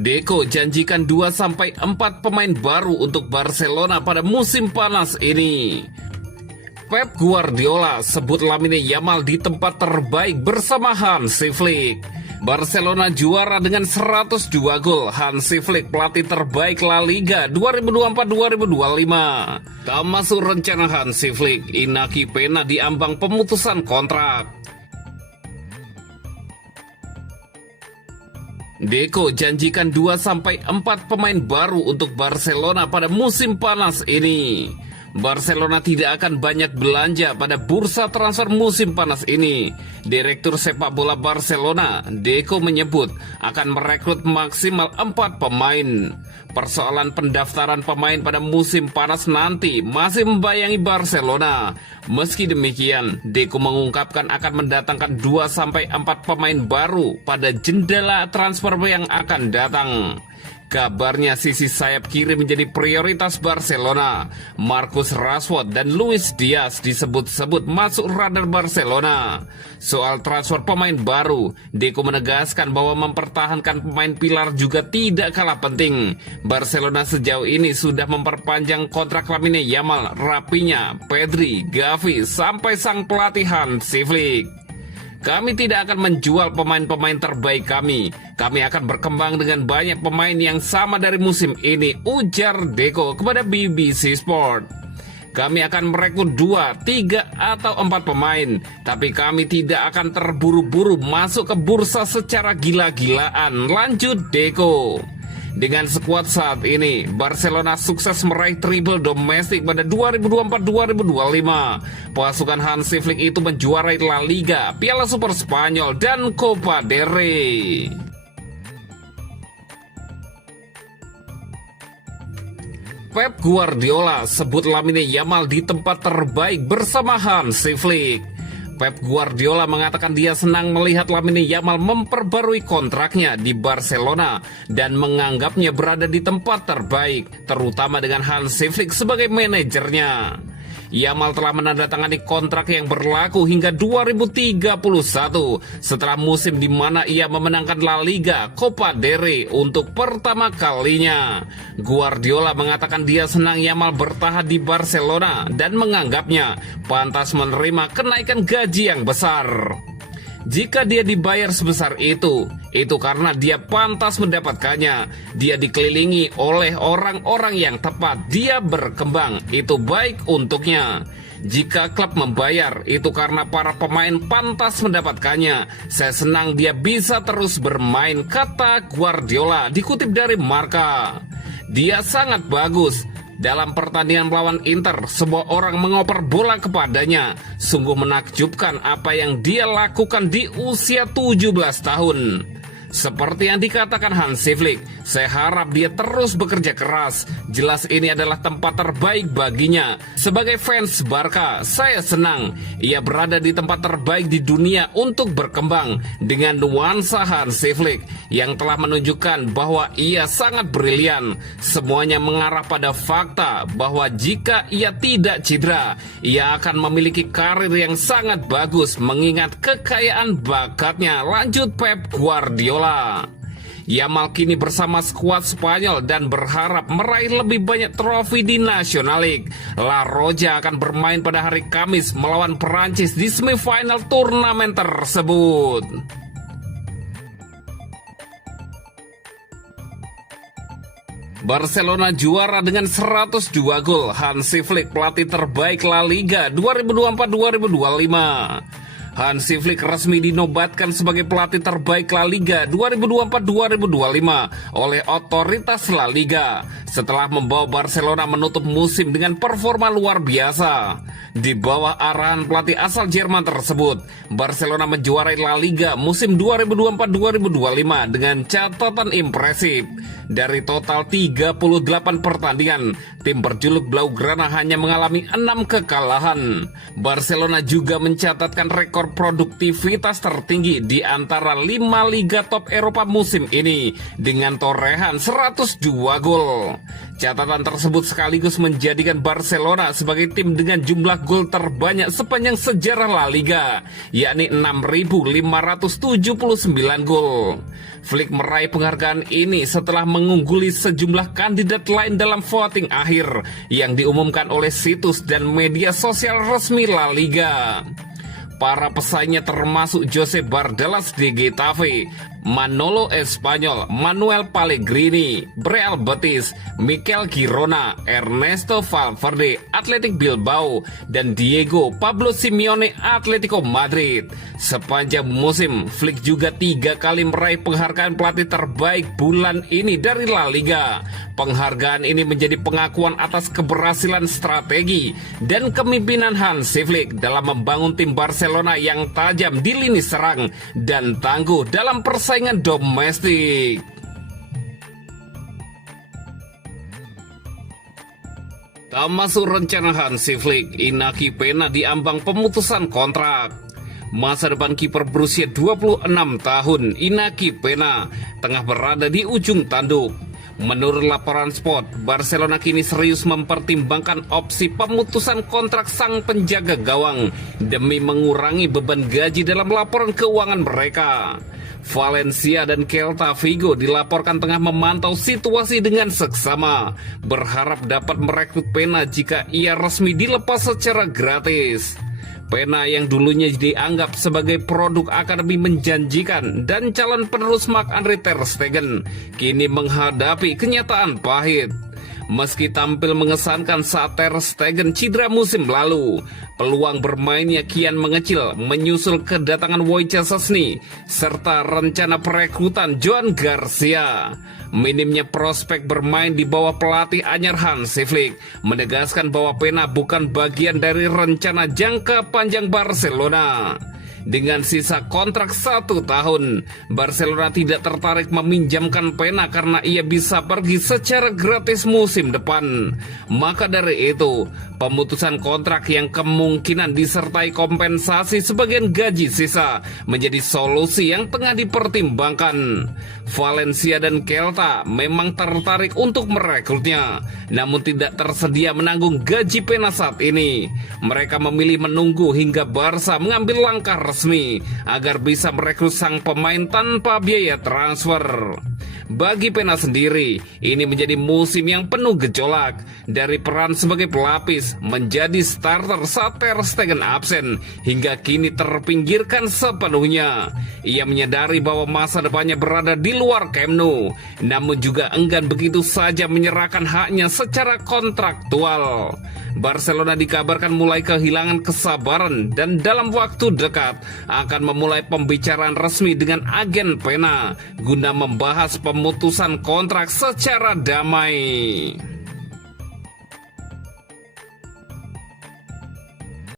Deco janjikan 2-4 pemain baru untuk Barcelona pada musim panas ini. Pep Guardiola sebut Lamine Yamal di tempat terbaik bersama Hansi Flick. Barcelona juara dengan 102 gol. Hansi Flick pelatih terbaik La Liga 2024-2025. Tak masuk rencana Hansi Flick, Inaki Pena diambang pemutusan kontrak. Deco janjikan 2-4 pemain baru untuk Barcelona pada musim panas ini. Barcelona tidak akan banyak belanja pada bursa transfer musim panas ini. Direktur sepak bola Barcelona, Deco, menyebut akan merekrut maksimal 4 pemain. Persoalan pendaftaran pemain pada musim panas nanti masih membayangi Barcelona. Meski demikian, Deco mengungkapkan akan mendatangkan 2-4 pemain baru pada jendela transfer yang akan datang. Kabarnya sisi sayap kiri menjadi prioritas Barcelona. Marcus Rashford dan Luis Diaz disebut-sebut masuk radar Barcelona. Soal transfer pemain baru, Deco menegaskan bahwa mempertahankan pemain pilar juga tidak kalah penting. Barcelona sejauh ini sudah memperpanjang kontrak Lamine Yamal, Rafinha, Pedri, Gavi sampai sang pelatih Hansi Flick. Kami tidak akan menjual pemain-pemain terbaik kami. Kami akan berkembang dengan banyak pemain yang sama dari musim ini, ujar Deco kepada BBC Sport. Kami akan merekrut 2, 3, atau 4 pemain, tapi kami tidak akan terburu-buru masuk ke bursa secara gila-gilaan, lanjut Deco. Dengan skuad saat ini, Barcelona sukses meraih triple domestik pada 2024-2025. Pasukan Hansi Flick itu menjuarai La Liga, Piala Super Spanyol, dan Copa del Rey. Pep Guardiola sebut Lamine Yamal di tempat terbaik bersama Hansi Flick. Pep Guardiola mengatakan dia senang melihat Lamine Yamal memperbarui kontraknya di Barcelona dan menganggapnya berada di tempat terbaik, terutama dengan Hansi Flick sebagai manajernya. Yamal telah menandatangani kontrak yang berlaku hingga 2031 setelah musim di mana ia memenangkan La Liga, Copa del Rey untuk pertama kalinya. Guardiola mengatakan dia senang Yamal bertahan di Barcelona dan menganggapnya pantas menerima kenaikan gaji yang besar. Jika dia dibayar sebesar itu karena dia pantas mendapatkannya. Dia dikelilingi oleh orang-orang yang tepat. Dia berkembang, itu baik untuknya. Jika klub membayar, itu karena para pemain pantas mendapatkannya. Saya senang dia bisa terus bermain, kata Guardiola, dikutip dari Marca. Dia sangat bagus. Dalam pertandingan melawan Inter, sebuah orang mengoper bola kepadanya. Sungguh menakjubkan apa yang dia lakukan di usia 17 tahun. Seperti yang dikatakan Hansi Flick, saya harap dia terus bekerja keras. Jelas ini adalah tempat terbaik baginya. Sebagai fans Barca, saya senang ia berada di tempat terbaik di dunia untuk berkembang. Dengan nuansa Hansi Flick yang telah menunjukkan bahwa ia sangat brilian. Semuanya mengarah pada fakta bahwa jika ia tidak cedera, ia akan memiliki karir yang sangat bagus mengingat kekayaan bakatnya, lanjut Pep Guardiola. Yamal kini bersama skuad Spanyol dan berharap meraih lebih banyak trofi di National League. La Roja akan bermain pada hari Kamis melawan Perancis di semifinal turnamen tersebut. Barcelona juara dengan 102 gol. Hansi Flick pelatih terbaik La Liga 2024-2025. Hansi Flick resmi dinobatkan sebagai pelatih terbaik La Liga 2024-2025 oleh otoritas La Liga setelah membawa Barcelona menutup musim dengan performa luar biasa. Di bawah arahan pelatih asal Jerman tersebut, Barcelona menjuarai La Liga musim 2024-2025 dengan catatan impresif. Dari total 38 pertandingan, Tim berjuluk Blaugrana hanya mengalami 6 kekalahan. Barcelona juga mencatatkan rekor produktivitas tertinggi di antara 5 liga top Eropa musim ini dengan torehan 102 gol. Catatan tersebut sekaligus menjadikan Barcelona sebagai tim dengan jumlah gol terbanyak sepanjang sejarah La Liga, yakni 6.579 gol. Flick meraih penghargaan ini setelah mengungguli sejumlah kandidat lain dalam voting akhir yang diumumkan oleh situs dan media sosial resmi La Liga. Para pesaingnya termasuk Josep Bardalas de Getafe, Manolo Espanyol, Manuel Pellegrini, Real Betis, Mikel Girona, Ernesto Valverde, Athletic Bilbao, dan Diego Pablo Simeone, Atletico Madrid. Sepanjang musim, Flick juga 3 kali meraih penghargaan pelatih terbaik bulan ini dari La Liga. Penghargaan ini menjadi pengakuan atas keberhasilan strategi dan kepemimpinan Hansi Flick dalam membangun tim Barcelona yang tajam di lini serang dan tangguh dalam persaingan domestik. Tak masuk rencana Hansi Flick, Inaki Pena diambang pemutusan kontrak. Masa depan kiper berusia 26 tahun, Inaki Pena, tengah berada di ujung tanduk. Menurut laporan Sport, Barcelona kini serius mempertimbangkan opsi pemutusan kontrak sang penjaga gawang demi mengurangi beban gaji dalam laporan keuangan mereka. Valencia dan Celta Vigo dilaporkan tengah memantau situasi dengan seksama, berharap dapat merekrut Pena jika ia resmi dilepas secara gratis. Pena yang dulunya dianggap sebagai produk akademi menjanjikan dan calon penerus Marc-Andre ter Stegen kini menghadapi kenyataan pahit. Meski tampil mengesankan saat ter Stegen cedera musim lalu, peluang bermainnya kian mengecil menyusul kedatangan Wojciech Szczesny serta rencana perekrutan Joan Garcia. Minimnya prospek bermain di bawah pelatih anyar Hansi Flick menegaskan bahwa Pena bukan bagian dari rencana jangka panjang Barcelona. Dengan sisa kontrak 1 tahun, Barcelona tidak tertarik meminjamkan Pena karena ia bisa pergi secara gratis musim depan. Maka dari itu, pemutusan kontrak yang kemungkinan disertai kompensasi sebagian gaji sisa menjadi solusi yang tengah dipertimbangkan. Valencia dan Celta memang tertarik untuk merekrutnya, namun tidak tersedia menanggung gaji Pena saat ini. Mereka memilih menunggu hingga Barca mengambil langkah resmi agar bisa merekrut sang pemain tanpa biaya transfer. Bagi Pena sendiri, ini menjadi musim yang penuh gejolak. Dari peran sebagai pelapis menjadi starter saat ter Stegen absen, hingga kini terpinggirkan sepenuhnya. Ia menyadari bahwa masa depannya berada di luar Camp Nou, namun juga enggan begitu saja menyerahkan haknya secara kontraktual. Barcelona dikabarkan mulai kehilangan kesabaran dan dalam waktu dekat akan memulai pembicaraan resmi dengan agen Pena guna membahas pemutusan kontrak secara damai.